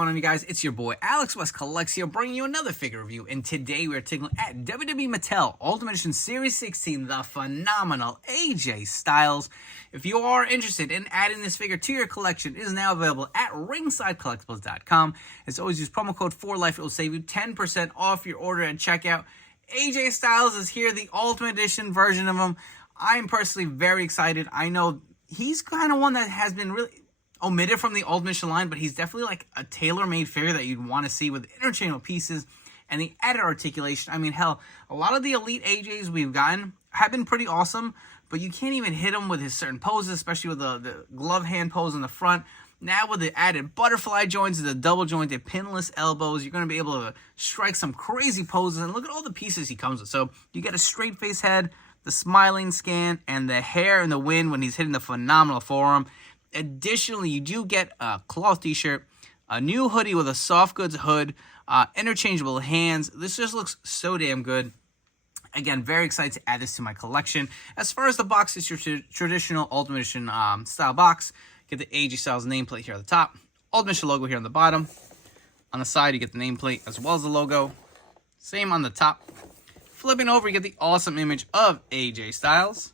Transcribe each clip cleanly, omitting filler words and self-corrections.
going on, you guys? It's your boy Alex West Collects here, bringing you another figure review. And today we are taking a look at WWE Mattel Ultimate Edition Series 16, the phenomenal AJ Styles. If you are interested in adding this figure to your collection, it is now available at ringsidecollectibles.com. As always, use promo code 4LIFE. It will save you 10% off your order at checkout. AJ Styles is here, the Ultimate Edition version of him. I'm personally very excited. I know he's kind of one that has been really omitted from the Ultimate Edition line, but he's definitely like a tailor-made figure that you'd want to see with interchangeable pieces and the added articulation. I mean, hell, a lot of the Elite AJs we've gotten have been pretty awesome, but you can't even hit him with his certain poses, especially with the glove hand pose in the front. Now with the added butterfly joints and the double jointed pinless elbows, you're going to be able to strike some crazy poses. And look at all the pieces he comes with. So you get a straight face head, the smiling scan, and the hair in the wind when he's hitting the phenomenal forearm. Additionally, you do get a cloth t-shirt, a new hoodie with a soft goods hood, interchangeable hands. This just looks so damn good. Again, very excited to add this to my collection. As far as the box, it's your traditional Ultimate Edition style box. Get the AJ Styles nameplate here at the top. Ultimate Edition logo here on the bottom. On the side, you get the nameplate as well as the logo. Same on the top. Flipping over, you get the awesome image of AJ Styles.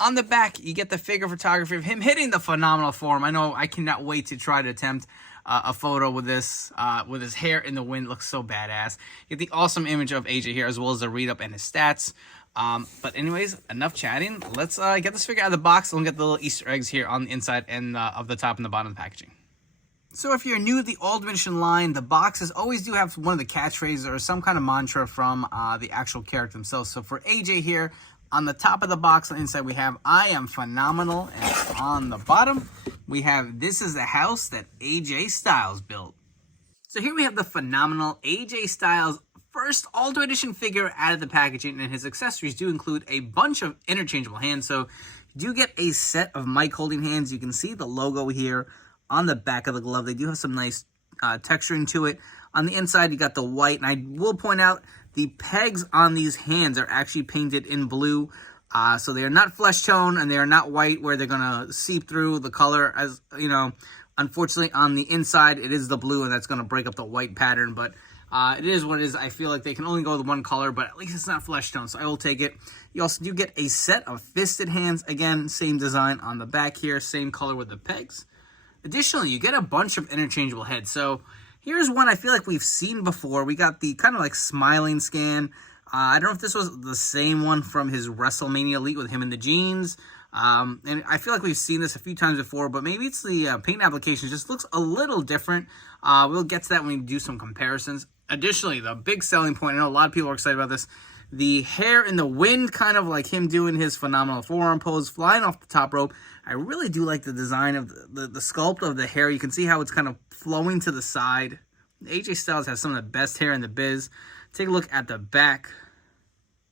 On the back, you get the figure photography of him hitting the phenomenal form. I know I cannot wait to try to attempt a photo with this, with his hair in the wind. It looks so badass. You get the awesome image of AJ here, as well as the read-up and his stats. But anyways, enough chatting. Let's get this figure out of the box and get the little Easter eggs here on the inside and of the top and the bottom of the packaging. So if you're new to the Ultimate Edition line, the boxes always do have one of the catchphrases or some kind of mantra from the actual character themselves. So for AJ here, on the top of the box, on the inside, we have, I am phenomenal. And on the bottom, we have, this is the house that AJ Styles built. So here we have the phenomenal AJ Styles first Ultimate Edition figure out of the packaging, and his accessories do include a bunch of interchangeable hands. So you do get a set of mic holding hands. You can see the logo here on the back of the glove. They do have some nice texturing to it. On the inside, you got the white, and I will point out, the pegs on these hands are actually painted in blue, so they are not flesh tone and they are not white where they're going to seep through the color. As you know, unfortunately on the inside it is the blue, and that's going to break up the white pattern, but it is what it is. I feel like they can only go with one color, but at least it's not flesh tone, so I will take it. You also do get a set of fisted hands. Again, same design on the back here, same color with the pegs. Additionally, you get a bunch of interchangeable heads. So here's one I feel like we've seen before. We got the kind of like smiling scan. I don't know if this was the same one from his WrestleMania Elite with him in the jeans. And I feel like we've seen this a few times before, but maybe it's the paint application. It just looks a little different. We'll get to that when we do some comparisons. Additionally, the big selling point, I know a lot of people are excited about this, the hair in the wind, kind of like him doing his phenomenal forearm pose, flying off the top rope. I really do like the design of the sculpt of the hair. You can see how it's kind of flowing to the side. AJ Styles has some of the best hair in the biz. Take a look at the back.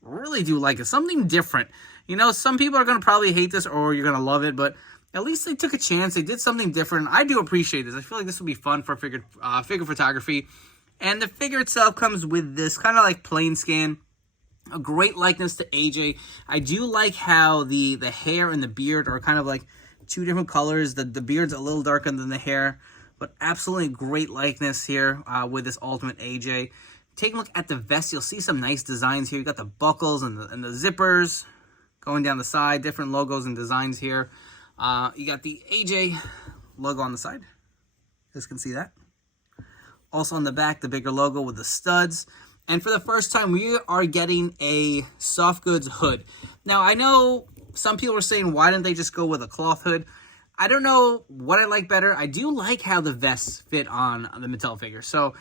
Really do like it. Something different. You know, some people are going to probably hate this or you're going to love it, but at least they took a chance. They did something different. I do appreciate this. I feel like this would be fun for figure photography. And the figure itself comes with this kind of like plain scan. A great likeness to AJ. I do like how the hair and the beard are kind of like two different colors. The beard's a little darker than the hair, but absolutely great likeness here with this Ultimate AJ. Take a look at the vest. You'll see some nice designs here. You got the buckles and the zippers going down the side. Different logos and designs here. You got the AJ logo on the side. You guys can see that. Also on the back, the bigger logo with the studs. And for the first time, we are getting a soft goods hood. Now, I know some people are saying, why didn't they just go with a cloth hood? I don't know what I like better. I do like how the vests fit on the Mattel figure. So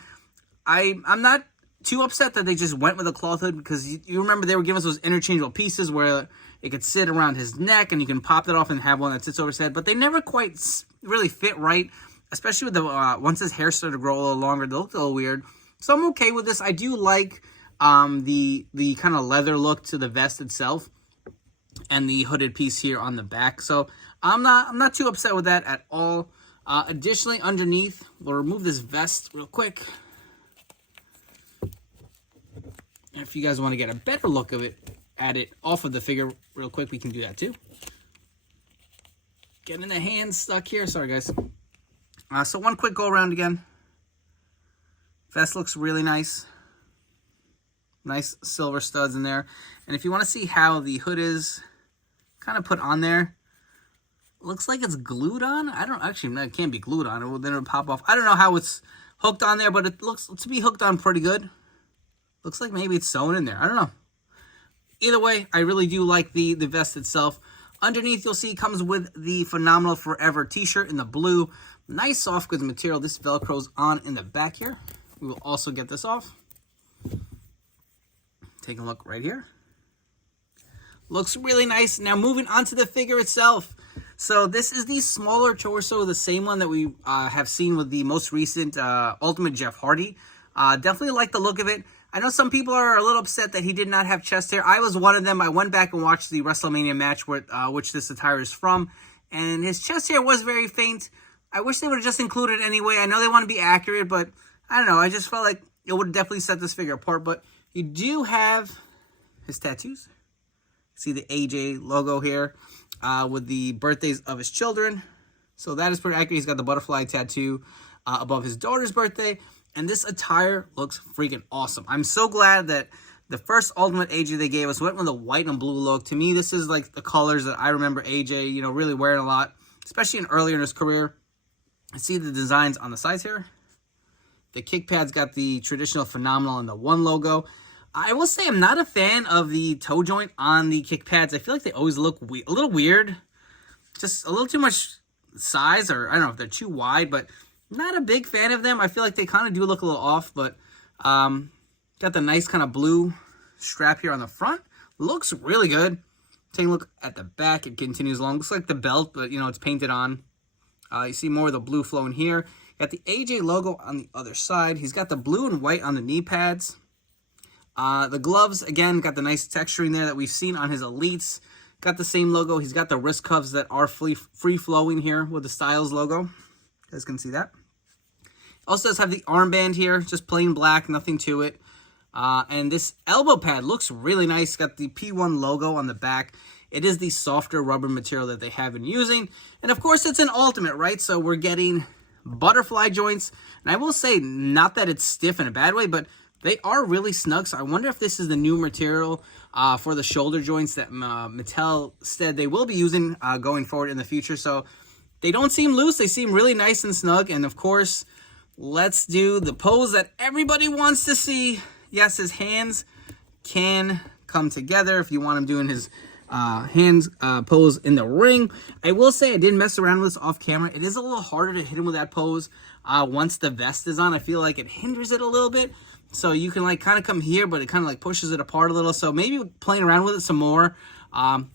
I'm not too upset that they just went with a cloth hood, because you remember they were giving us those interchangeable pieces where it could sit around his neck and you can pop that off and have one that sits over his head. But they never quite really fit right, especially with the once his hair started to grow a little longer. They looked a little weird. So I'm okay with this. I do like the kind of leather look to the vest itself and the hooded piece here on the back. So I'm not too upset with that at all. Additionally, underneath, we'll remove this vest real quick. And if you guys want to get a better look of it, at it off of the figure real quick, we can do that too. Getting the hands stuck here. Sorry, guys. So one quick go around again. Vest looks really nice. Nice silver studs in there. And if you want to see how the hood is kind of put on there, looks like it's glued on. I don't actually, no, it can't be glued on. Then it'll pop off. I don't know how it's hooked on there, but it looks to be hooked on pretty good. Looks like maybe it's sewn in there. I don't know. Either way, I really do like the vest itself. Underneath, you'll see, comes with the Phenomenal Forever t-shirt in the blue. Nice soft goods material. This Velcro's on in the back here. We will also get this off. Take a look right here. Looks really nice. Now moving on to the figure itself. So this is the smaller torso, the same one that we have seen with the most recent Ultimate Jeff Hardy. Definitely like the look of it. I know some people are a little upset that he did not have chest hair. I was one of them. I went back and watched the WrestleMania match which this attire is from, and his chest hair was very faint. I wish they would have just included it anyway. I know they want to be accurate, but I don't know. I just felt like it would definitely set this figure apart. But you do have his tattoos. See the AJ logo here with the birthdays of his children. So that is pretty accurate. He's got the butterfly tattoo above his daughter's birthday. And this attire looks freaking awesome. I'm so glad that the first Ultimate AJ they gave us went with a white and blue look. To me, this is like the colors that I remember AJ, you know, really wearing a lot, especially earlier in his career. I see the designs on the sides here. The kick pad's got the traditional Phenomenal and the One logo. I will say I'm not a fan of the toe joint on the kick pads. I feel like they always look a little weird. Just a little too much size, or I don't know if they're too wide, but not a big fan of them. I feel like they kind of do look a little off, but got the nice kind of blue strap here on the front. Looks really good. Take a look at the back. It continues along. Looks like the belt, but, you know, it's painted on. You see more of the blue flowing here. Got the AJ logo on the other side. He's got the blue and white on the knee pads. The gloves, again, got the nice texturing there that we've seen on his Elites. Got the same logo. He's got the wrist cuffs that are free-flowing here with the Styles logo. You guys can see that. Also does have the armband here, just plain black, nothing to it. And this elbow pad looks really nice. Got the P1 logo on the back. It is the softer rubber material that they have been using. And of course, it's an Ultimate, right? So we're getting butterfly joints. And I will say, not that it's stiff in a bad way, but they are really snug. So I wonder if this is the new material for the shoulder joints that Mattel said they will be using going forward in the future. So they don't seem loose. They seem really nice and snug. And of course, let's do the pose that everybody wants to see. Yes, his hands can come together if you want him doing his hands pose in the ring. I will say I did mess around with this off camera. It is a little harder to hit him with that pose once the vest is on. I feel like it hinders it a little bit. So you can like kind of come here, but it kind of like pushes it apart a little. So maybe playing around with it some more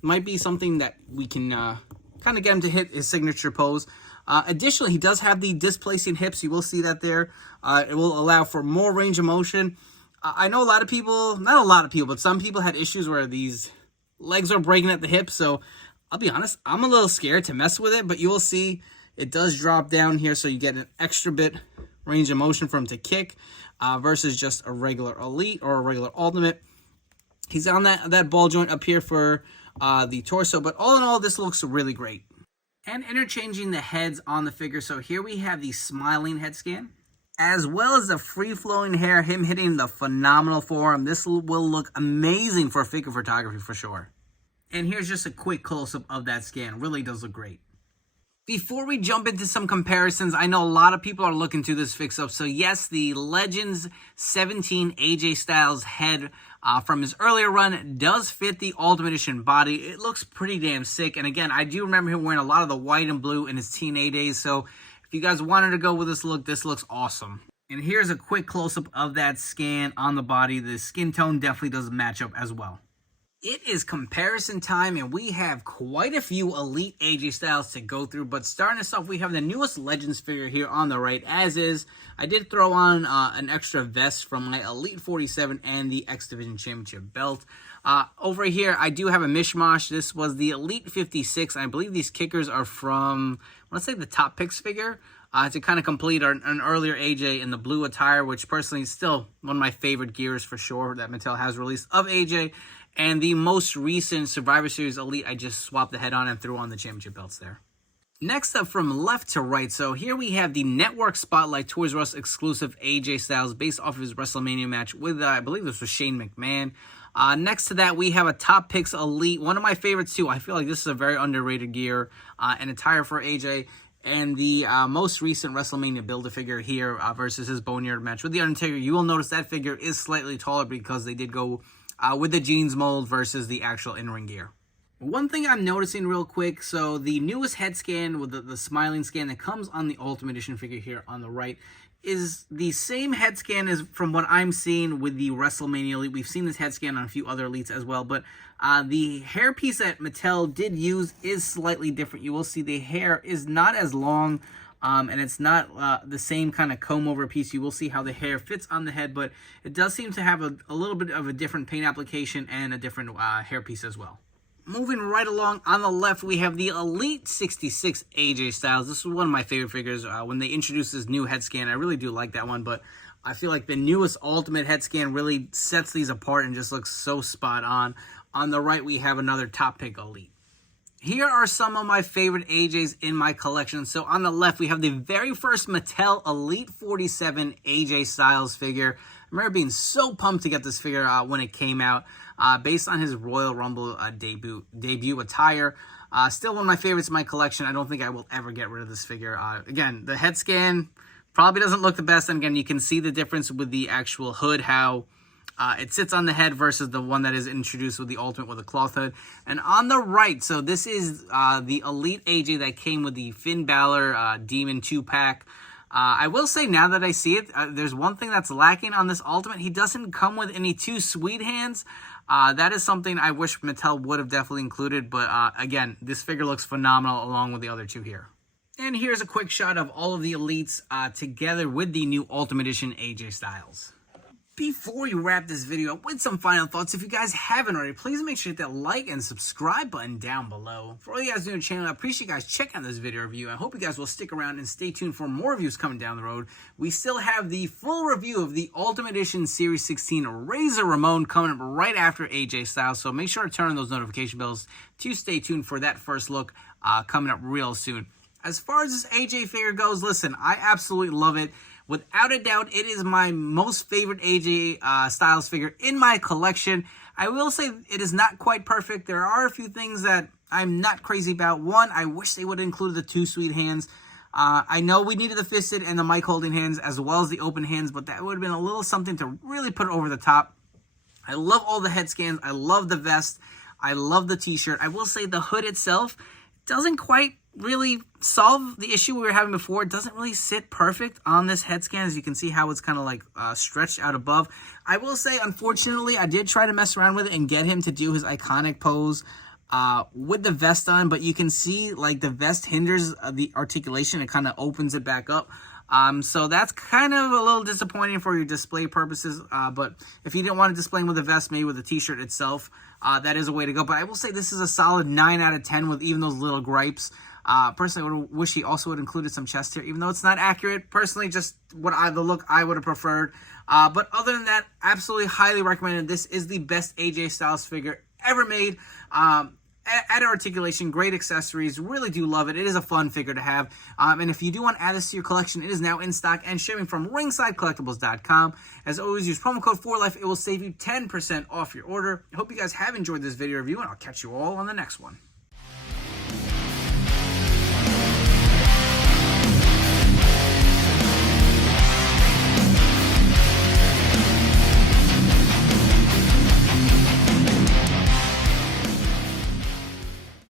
might be something that we can kind of get him to hit his signature pose. Additionally, he does have the displacing hips. You will see that there. It will allow for more range of motion. I know a lot of people, not a lot of people, but some people had issues where these legs are breaking at the hips. So I'll be honest, I'm a little scared to mess with it, but you will see it does drop down here. So you get an extra bit range of motion for him to kick versus just a regular Elite or a regular Ultimate. He's on that ball joint up here for the torso, but all in all, this looks really great. And interchanging the heads on the figure. So here we have the smiling head scan, as well as the free-flowing hair, him hitting the Phenomenal forearm. This will look amazing for figure photography for sure. And here's just a quick close-up of that scan. Really does look great. Before we jump into some comparisons, I know a lot of people are looking to this fix-up. So yes, the Legends 17 AJ Styles head from his earlier run does fit the Ultimate Edition body. It looks pretty damn sick. And again, I do remember him wearing a lot of the white and blue in his TNA days. So if you guys wanted to go with this looks awesome. And here's a quick close-up of that scan on the body. The skin tone definitely does match up as well. It is comparison time, and we have quite a few Elite AJ Styles to go through. But starting us off, we have the newest Legends figure here on the right, as is. I did throw on an extra vest from my Elite 47 and the X Division Championship belt. Over here, I do have a mishmash. This was the Elite 56. I believe these kickers are from, let's say, the Top Picks figure. To kind of complete an earlier AJ in the blue attire, which personally is still one of my favorite gears for sure that Mattel has released of AJ. And the most recent Survivor Series Elite, I just swapped the head on and threw on the championship belts there. Next up from left to right, so here we have the Network Spotlight Toys R Us exclusive AJ Styles based off of his WrestleMania match with, I believe this was Shane McMahon. Next to that, we have a Top Picks Elite, one of my favorites too. I feel like this is a very underrated gear and attire for AJ. And the most recent WrestleMania Build-A-Figure here versus his Boneyard match with The Undertaker. You will notice that figure is slightly taller because they did go with the jeans mold versus the actual in-ring gear. One thing I'm noticing real quick, so the newest head scan with the smiling scan that comes on the Ultimate Edition figure here on the right is the same head scan as from what I'm seeing with the WrestleMania Elite. We've seen this head scan on a few other Elites as well, but the hairpiece that Mattel did use is slightly different. You will see the hair is not as long, and it's not the same kind of comb-over piece. You will see how the hair fits on the head, but it does seem to have a little bit of a different paint application and a different hairpiece as well. Moving right along, on the left, we have the Elite 66 AJ Styles. This is one of my favorite figures. When they introduced this new head scan, I really do like that one, but I feel like the newest Ultimate head scan really sets these apart and just looks so spot on. On the right, we have another Top Pick Elite. Here are some of my favorite AJs in my collection. So on the left, we have the very first Mattel Elite 47 AJ Styles figure. I remember being so pumped to get this figure when it came out, based on his Royal Rumble debut attire. Still one of my favorites in my collection. I don't think I will ever get rid of this figure. Again, the head scan probably doesn't look the best. And again, you can see the difference with the actual hood, how it sits on the head versus the one that is introduced with the Ultimate with a cloth hood. And on the right, so this is the Elite AJ that came with the Finn Balor Demon 2-pack. I will say, now that I see it, there's one thing that's lacking on this Ultimate. He doesn't come with any two sweet hands. That is something I wish Mattel would have definitely included. But again, this figure looks phenomenal along with the other two here. And here's a quick shot of all of the Elites together with the new Ultimate Edition AJ Styles. Before we wrap this video up with some final thoughts, if you guys haven't already, please make sure to hit that like and subscribe button down below. For all you guys new to the channel, I appreciate you guys checking out this video review. I hope you guys will stick around and stay tuned for more reviews coming down the road. We still have the full review of the Ultimate Edition Series 16 Razor Ramon coming up right after AJ Styles, so make sure to turn on those notification bells to stay tuned for that first look coming up real soon. As far as this AJ figure goes, listen, I absolutely love it. Without a doubt, it is my most favorite AJ Styles figure in my collection. I will say it is not quite perfect. There are a few things that I'm not crazy about. One, I wish they would have included the two sweet hands. I know we needed the fisted and the mic holding hands as well as the open hands, but that would have been a little something to really put it over the top. I love all the head scans. I love the vest. I love the t-shirt. I will say the hood itself doesn't quite really solve the issue we were having before. It doesn't really sit perfect on this head scan. As you can see how it's kind of like stretched out above. I will say, unfortunately, I did try to mess around with it and get him to do his iconic pose with the vest on, but you can see like the vest hinders the articulation. It kind of opens it back up. So that's kind of a little disappointing for your display purposes. But if you didn't want to display him with a vest, maybe with the t-shirt itself, that is a way to go. But I will say this is a solid 9 out of 10 with even those little gripes. Personally, I would wish he also would included some chest hair, even though it's not accurate. Personally, just the look I would have preferred. But other than that, absolutely highly recommended. This is the best AJ Styles figure ever made. Added articulation, great accessories, really do love it. It is a fun figure to have. And if you do want to add this to your collection, it is now in stock and shipping from ringsidecollectibles.com. As always, use promo code 4LIFE. It will save you 10% off your order. I hope you guys have enjoyed this video review, and I'll catch you all on the next one.